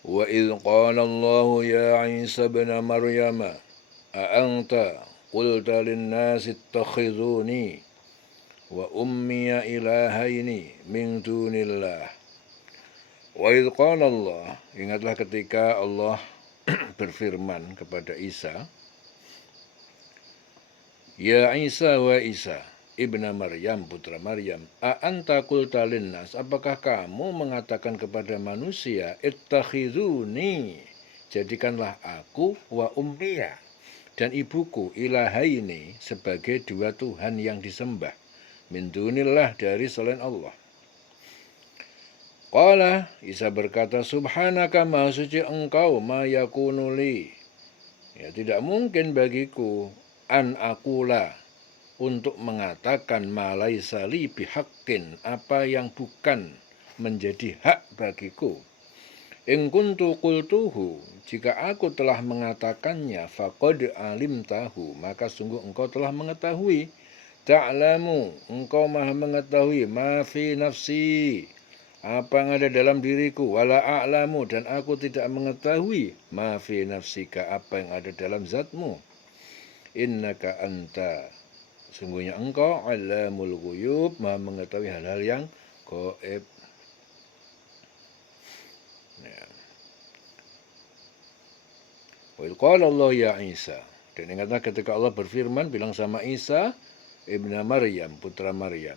Wa idh qala Allah ya Isa ibn Maryam a anta qulta lin-nasi ittakhizuni wa ummiya ilahaini min dunillah. Wa idh qala Allah, ingatlah ketika Allah berfirman kepada Isa, ya Isa wa Isa ibna Maryam, putra Maryam, a anta qulta linnas, apakah kamu mengatakan kepada manusia, ittakhizuni, jadikanlah aku wa ummiya, dan ibuku, ilahaini, sebagai dua Tuhan yang disembah, min dunillah, dari selain Allah. Qala, Isa berkata, subhanaka, maha suci engkau, ma yakunu li, ya tidak mungkin bagiku, an akula, untuk mengatakan ma laisa li bihaqqin, apa yang bukan menjadi hak bagiku. In kuntu qultuhu, jika aku telah mengatakannya, faqad alimtahu, maka sungguh engkau telah mengetahui. Ta'lamu, engkau maha mengetahui, ma fi nafsi, apa yang ada dalam diriku, wala a'lamu, dan aku tidak mengetahui, ma fi nafsika, apa yang ada dalam zatmu. Innaka anta, sungguhnya engkau alamul ghuyub, maha mengetahui hal-hal yang gaib. Ya. Wa qala Allah ya Isa, dan ingatlah ketika Allah berfirman bilang sama Isa ibnu Maryam, putra Maryam,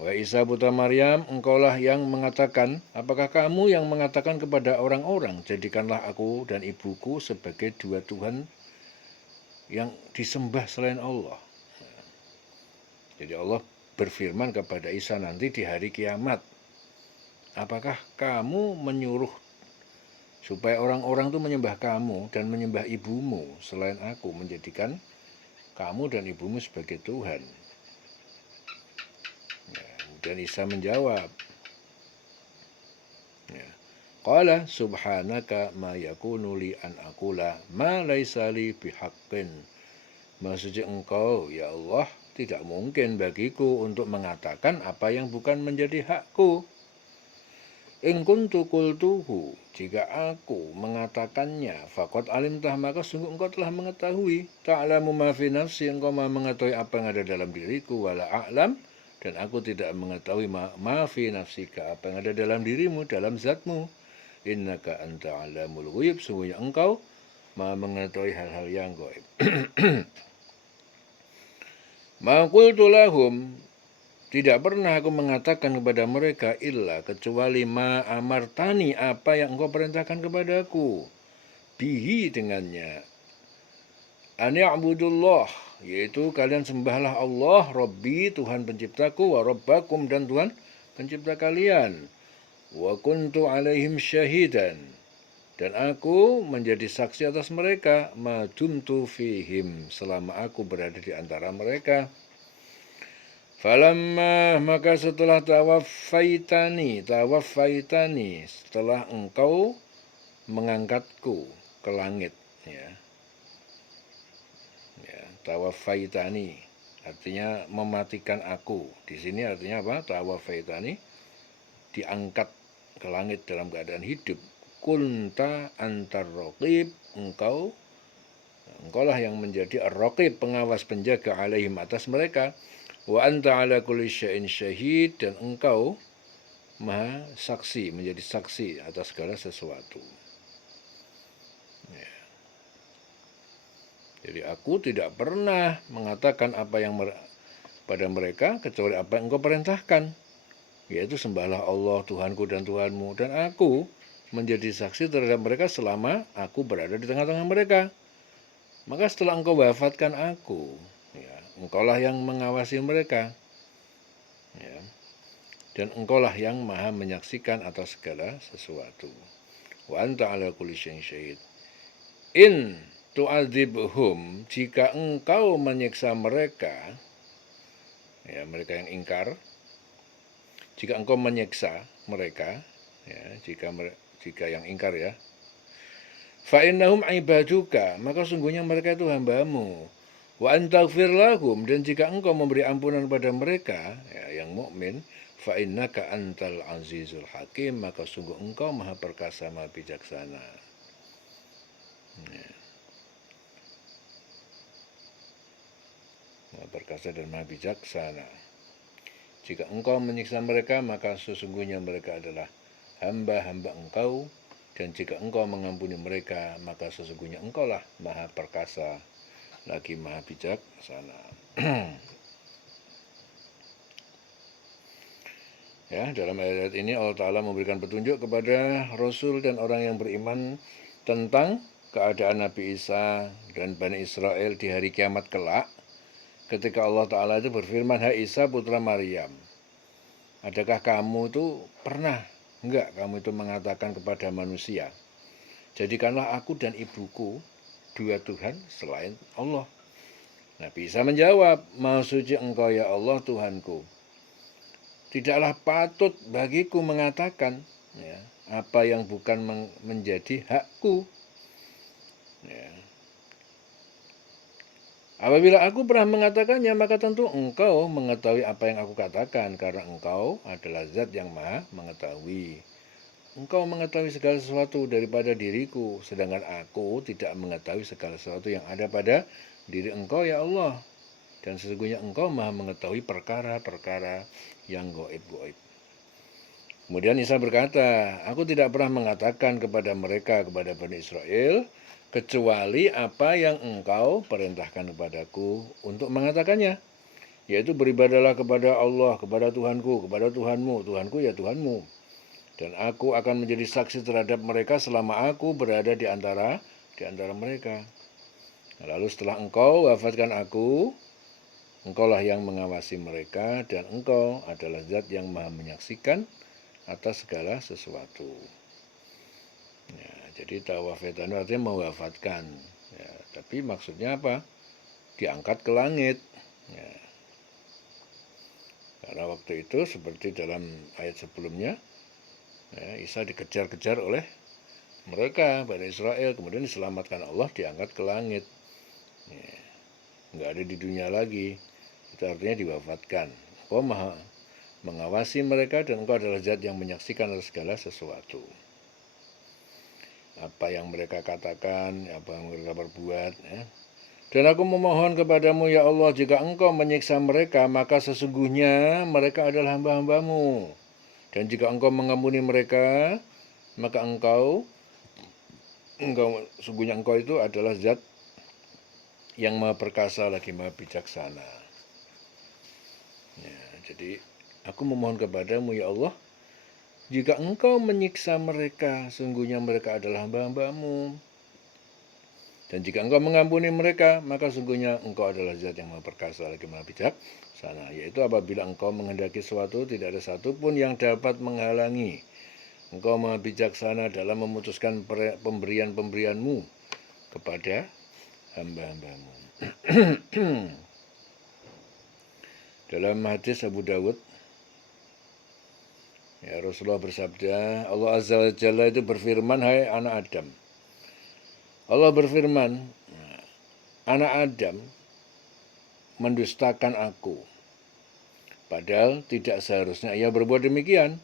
wa Isa putra Maryam, engkaulah yang mengatakan, apakah kamu yang mengatakan kepada orang-orang, jadikanlah aku dan ibuku sebagai dua Tuhan yang disembah selain Allah. Jadi Allah berfirman kepada Isa nanti di hari kiamat, apakah kamu menyuruh supaya orang-orang itu menyembah kamu dan menyembah ibumu selain aku, menjadikan kamu dan ibumu sebagai Tuhan? Ya, dan Isa menjawab, ya, qala subhanaka ma yakunu li an aqula ma laisa li bihaqqin. Maksudnya engkau, ya Allah, tidak mungkin bagiku untuk mengatakan apa yang bukan menjadi hakku. In kuntu qultuhu, jika aku mengatakannya, faqad alimtah, maka sungguh engkau telah mengetahui. Ta'lamu ma fi nafsi, engkau maha mengetahui apa yang ada dalam diriku, wala a'lam, dan aku tidak mengetahui ma fi nafsika, apa yang ada dalam dirimu, dalam zatmu. Innaka anta alamul ghuyub, sungguhnya engkau maha mengetahui hal-hal yang gaib. Ma qultu lahum, tidak pernah aku mengatakan kepada mereka illa kecuali ma amartani, apa yang engkau perintahkan kepadaku, bihi, dengannya, an ya'budullah, yaitu kalian sembahlah Allah, Rabbi, Tuhan penciptaku, wa Rabbakum, dan Tuhan pencipta kalian, wa kuntu alaihim syahidan, dan aku menjadi saksi atas mereka, ma dumtu fihim, selama aku berada di antara mereka. Falamma, maka setelah tawaffaitani, setelah engkau mengangkatku ke langit, ya. Ya, tawaffaitani artinya mematikan aku. Di sini artinya apa? Tawaffaitani, diangkat ke langit dalam keadaan hidup. Kunta antar raqib, engkaulah yang menjadi ar-raqib, pengawas penjaga, alaihim, atas mereka. Wa anta ala kulli syai'in syahid, dan engkau maha saksi, menjadi saksi atas segala sesuatu. Ya. Jadi aku tidak pernah mengatakan apa yang pada mereka kecuali apa yang engkau perintahkan, yaitu sembahlah Allah, Tuhanku dan Tuhanmu, dan aku menjadi saksi terhadap mereka selama aku berada di tengah-tengah mereka. Maka setelah engkau wafatkan aku, ya, engkaulah yang mengawasi mereka, ya, dan engkaulah yang maha menyaksikan atas segala sesuatu. Wa anta ala kulli syai'in syahid. In tu'adzibhum, jika engkau menyiksa mereka, ya, mereka yang ingkar, jika engkau menyiksa mereka, ya, jika yang ingkar, ya, fa innahum ibaduka, maka sungguhnya mereka itu hambamu. Wa antaghfir lahum, dan jika engkau memberi ampunan pada mereka, ya, yang yang mukmin, fa innaka antal azizul hakim, maka sungguh engkau maha perkasa, maha bijaksana. Maha perkasa dan maha bijaksana. Jika engkau menyiksa mereka, maka sesungguhnya mereka adalah hamba-hamba engkau, dan jika engkau mengampuni mereka, maka sesungguhnya engkaulah maha perkasa lagi maha bijaksana. Ya, dalam ayat ini Allah Ta'ala memberikan petunjuk kepada Rasul dan orang yang beriman tentang keadaan Nabi Isa dan Bani Israel di hari kiamat kelak, ketika Allah Ta'ala itu berfirman, hai Isa putra Maryam, adakah kamu itu pernah enggak kamu itu mengatakan kepada manusia, jadikanlah aku dan ibuku dua Tuhan selain Allah. Nabi Isa menjawab, maha suci engkau ya Allah Tuhanku, tidaklah patut bagiku mengatakan ya, apa yang bukan menjadi hakku. Ya. Apabila aku pernah mengatakannya, maka tentu engkau mengetahui apa yang aku katakan, karena engkau adalah zat yang maha mengetahui. Engkau mengetahui segala sesuatu daripada diriku, sedangkan aku tidak mengetahui segala sesuatu yang ada pada diri engkau ya Allah. Dan sesungguhnya engkau maha mengetahui perkara-perkara yang gaib-gaib. Kemudian Isa berkata, aku tidak pernah mengatakan kepada mereka, kepada Bani Israel, kecuali apa yang engkau perintahkan kepadaku untuk mengatakannya, yaitu beribadahlah kepada Allah, kepada Tuhanku, kepada Tuhanmu, Tuhanku ya Tuhanmu. Dan aku akan menjadi saksi terhadap mereka selama aku berada di antara mereka. Lalu setelah engkau wafatkan aku, engkaulah yang mengawasi mereka, dan engkau adalah zat yang maha menyaksikan atas segala sesuatu. Ya, jadi tawafatan artinya mewafatkan. Ya, tapi maksudnya apa? Diangkat ke langit. Ya. Karena waktu itu seperti dalam ayat sebelumnya, ya, Isa dikejar-kejar oleh mereka, Bani Israel, kemudian diselamatkan Allah, diangkat ke langit. Ya. Nggak ada di dunia lagi. Itu artinya diwafatkan. Engkau maha mengawasi mereka, dan engkau adalah zat yang menyaksikan atas segala sesuatu. Apa yang mereka katakan, apa yang mereka perbuat. Ya. Dan aku memohon kepadamu ya Allah, jika engkau menyiksa mereka, maka sesungguhnya mereka adalah hamba-hambamu. Dan jika engkau mengampuni mereka, maka sesungguhnya engkau itu adalah zat yang maha perkasa lagi maha bijaksana. Ya, jadi aku memohon kepadamu ya Allah, jika engkau menyiksa mereka, sungguhnya mereka adalah hamba-hambamu. Dan jika engkau mengampuni mereka, maka sungguhnya engkau adalah zat yang maha perkasa lagi maha bijaksana. Yaitu apabila engkau menghendaki sesuatu, tidak ada satupun yang dapat menghalangi. Engkau maha bijaksana dalam memutuskan pemberian-pemberianmu kepada hamba-hambamu. Dalam hadis Abu Dawud, ya, Rasulullah bersabda, Allah Azza wa Jalla itu berfirman, hai anak Adam. Allah berfirman, anak Adam mendustakan aku. Padahal tidak seharusnya ia berbuat demikian.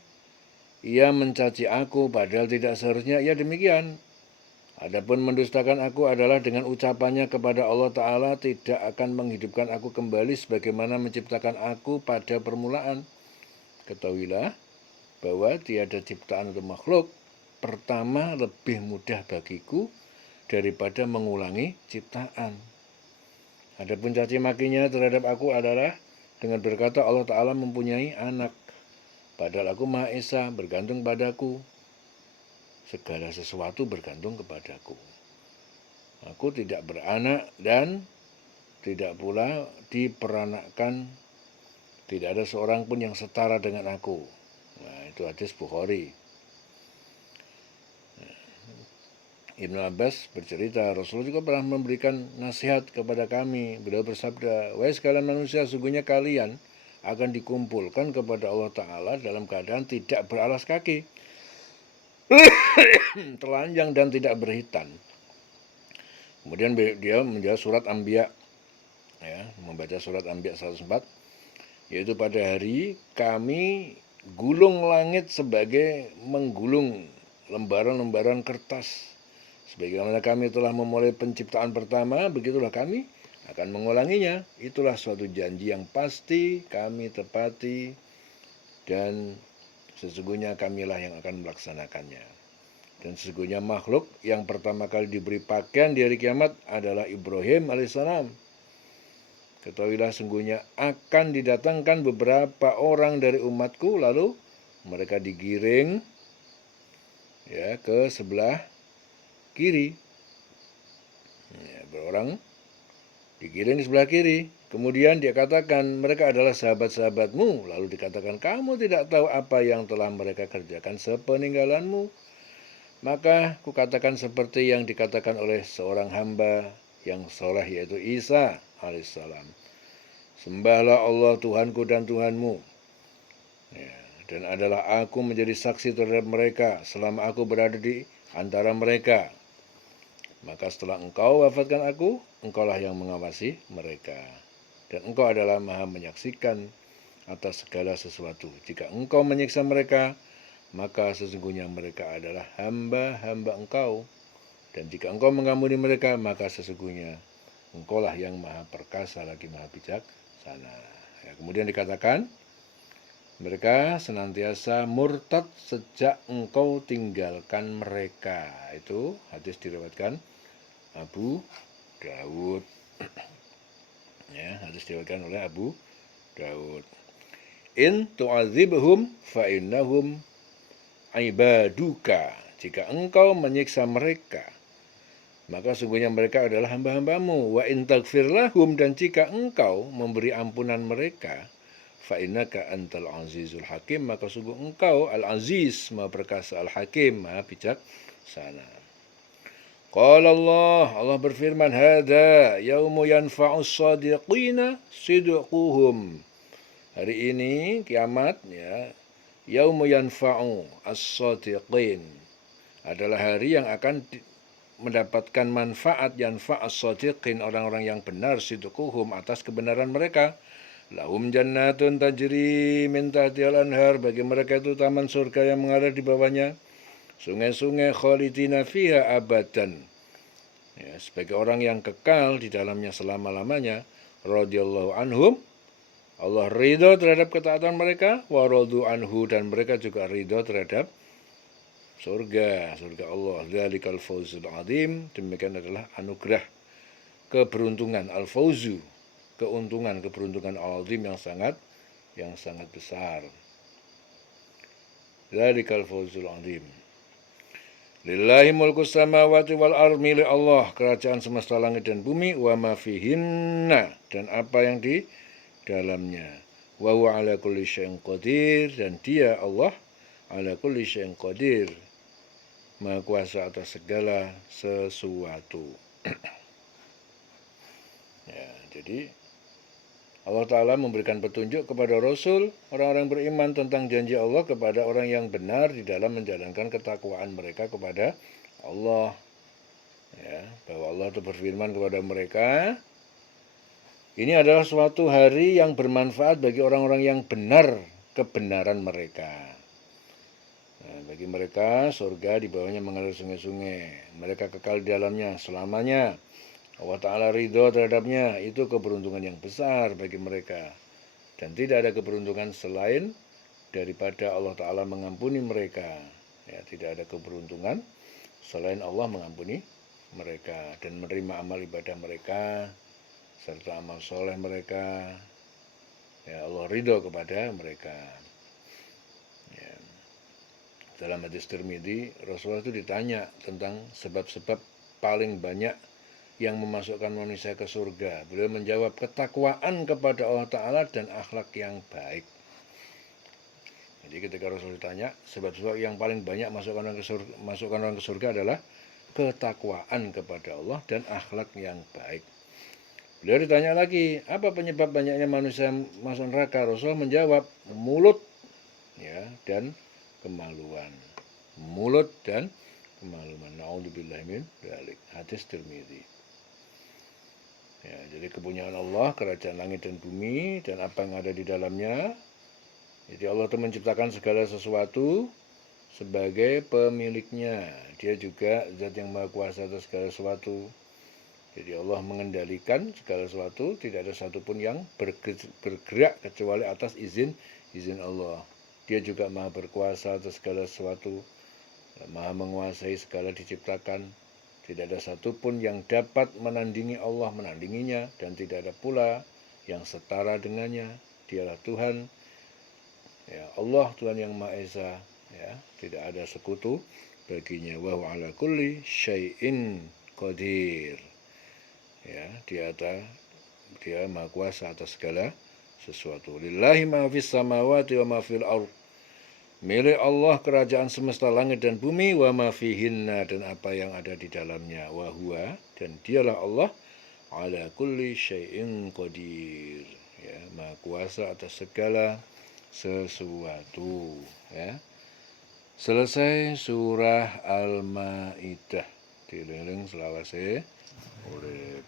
Ia mencaci aku, padahal tidak seharusnya ia demikian. Adapun mendustakan aku adalah dengan ucapannya kepada Allah Ta'ala, tidak akan menghidupkan aku kembali sebagaimana menciptakan aku pada permulaan. Ketahuilah bahwa tiada ciptaan atau makhluk pertama lebih mudah bagiku daripada mengulangi ciptaan. Adapun caci makinya terhadap aku adalah dengan berkata Allah Ta'ala mempunyai anak, padahal aku Maha Esa, bergantung padaku. Segala sesuatu bergantung kepadaku. Aku tidak beranak dan tidak pula diperanakkan. Tidak ada seorang pun yang setara dengan aku. Nah, itu hadis Bukhari. Ibnu Abbas bercerita, Rasulullah juga pernah memberikan nasihat kepada kami. Beliau bersabda, wahai sekalian manusia, sungguhnya kalian akan dikumpulkan kepada Allah Ta'ala dalam keadaan tidak beralas kaki, telanjang dan tidak berhitan. Kemudian dia menjawab surat Anbiya, ya, membaca surat Anbiya 104, yaitu pada hari kami gulung langit sebagai menggulung lembaran-lembaran kertas. Sebagaimana kami telah memulai penciptaan pertama, begitulah kami akan mengulanginya. Itulah suatu janji yang pasti kami tepati, dan sesungguhnya kamilah yang akan melaksanakannya. Dan sesungguhnya makhluk yang pertama kali diberi pakaian di hari kiamat adalah Ibrahim alaihissalam. Ketahuilah sungguhnya akan didatangkan beberapa orang dari umatku, lalu mereka digiring ya ke sebelah kiri. Ya, berorang digiring di sebelah kiri. Kemudian dia katakan mereka adalah sahabat-sahabatmu. Lalu dikatakan kamu tidak tahu apa yang telah mereka kerjakan sepeninggalanmu. Maka kukatakan seperti yang dikatakan oleh seorang hamba yang soleh, yaitu Isa alaihissalam. Sembahlah Allah Tuhanku dan Tuhanmu, ya, dan adalah aku menjadi saksi terhadap mereka selama aku berada di antara mereka. Maka setelah engkau wafatkan aku, engkaulah yang mengawasi mereka. Dan engkau adalah maha menyaksikan atas segala sesuatu. Jika engkau menyiksa mereka, maka sesungguhnya mereka adalah hamba-hamba engkau. Dan jika engkau mengampuni mereka, maka sesungguhnya engkaulah yang maha perkasa lagi maha bijaksana. Ya, kemudian dikatakan, mereka senantiasa murtad sejak engkau tinggalkan mereka. Itu hadis diriwayatkan Abu Dawud. Ya, hadis diriwayatkan oleh Abu Dawud. In tu'adzibhum fa innahum ibaduka. Jika engkau menyiksa mereka, maka sungguhnya mereka adalah hamba-hambamu. Wa in taghfir lahum, dan jika engkau memberi ampunan mereka, fa innaka antal azizul hakim, maka sungguh engkau al-aziz, maha perkasa, al-hakim, maha bijaksana. Qala Allah berfirman, hadza yaumu yanfa'us shadiqina sidquhum. Hari ini kiamat, ya, yaumu yanfa'u as-shadiqin, adalah hari yang akan mendapatkan manfaat, yanfa'us shadiqin, orang-orang yang benar, sidquhum, atas kebenaran mereka. Lahum jannatun tajri min tahtihal anhar, bagi mereka itu taman surga yang mengalir di bawahnya sungai-sungai, khalidina fiha abadan, ya, sebagai orang yang kekal di dalamnya selama-lamanya. Radhiyallahu anhum, Allah ridho terhadap ketaatan mereka, wa radu anhu, dan mereka juga ridho terhadap surga Allah. Dzalikal fawzul azim, demikian adalah anugerah keberuntungan, al-fawzu, keberuntungan al-azim yang sangat besar. Dzalikal fawzul azim. Lillahi mulku samawati wal ardi, milik Allah kerajaan semesta langit dan bumi, wa ma fihinna, dan apa yang di dalamnya. Wa huwa ala kulli syai'in qadir, dan dia Allah ala kulli syai'in qadir, maha kuasa atas segala sesuatu. Ya, jadi Allah Ta'ala memberikan petunjuk kepada Rasul, orang-orang beriman, tentang janji Allah kepada orang yang benar di dalam menjalankan ketakwaan mereka kepada Allah. Ya, bahwa Allah itu berfirman kepada mereka, ini adalah suatu hari yang bermanfaat bagi orang-orang yang benar kebenaran mereka. Nah, bagi mereka surga di bawahnya mengalir sungai-sungai, mereka kekal di dalamnya selamanya. Allah Ta'ala ridho terhadapnya, itu keberuntungan yang besar bagi mereka. Dan tidak ada keberuntungan selain daripada Allah Ta'ala mengampuni mereka. Ya, tidak ada keberuntungan selain Allah mengampuni mereka dan menerima amal ibadah mereka serta amal soleh mereka. Ya, Allah ridho kepada mereka. Ya. Dalam hadis Tirmidzi, Rasulullah itu ditanya tentang sebab-sebab paling banyak yang memasukkan manusia ke surga. Beliau menjawab, ketakwaan kepada Allah Ta'ala dan akhlak yang baik. Jadi ketika Rasul ditanya, sebab-sebab yang paling banyak masukkan orang ke surga adalah ketakwaan kepada Allah dan akhlak yang baik. Beliau ditanya lagi, apa penyebab banyaknya manusia masuk neraka? Rasul menjawab, mulut, ya, dan kemaluan. Mulut dan kemaluan. Na'udzubillahi min dzalik. Hadis Tirmidzi. Ya, jadi kepunyaan Allah, kerajaan langit dan bumi, dan apa yang ada di dalamnya. Jadi Allah itu menciptakan segala sesuatu sebagai pemiliknya. Dia juga zat yang maha kuasa atas segala sesuatu. Jadi Allah mengendalikan segala sesuatu, tidak ada satupun yang bergerak kecuali atas izin Allah. Dia juga maha berkuasa atas segala sesuatu, maha menguasai segala diciptakan. Tidak ada satupun yang dapat menandingi Allah, menandinginya, dan tidak ada pula yang setara dengannya. Dialah Tuhan, ya Allah, Tuhan yang Maha Esa, ya, tidak ada sekutu baginya. Wa huwa ala kulli syai'in qadir. Ya, dia Maha Kuasa atas segala sesuatu. Lillahi ma fis samawati wa ma fil ardh. Milik Allah kerajaan semesta langit dan bumi, wa ma fihinna, dan apa yang ada di dalamnya, wa huwa, dan dialah Allah, ala kulli syai'in qadir, ya, maha kuasa atas segala sesuatu, ya. Selesai surah Al-Maidah. Dieling selawase urip.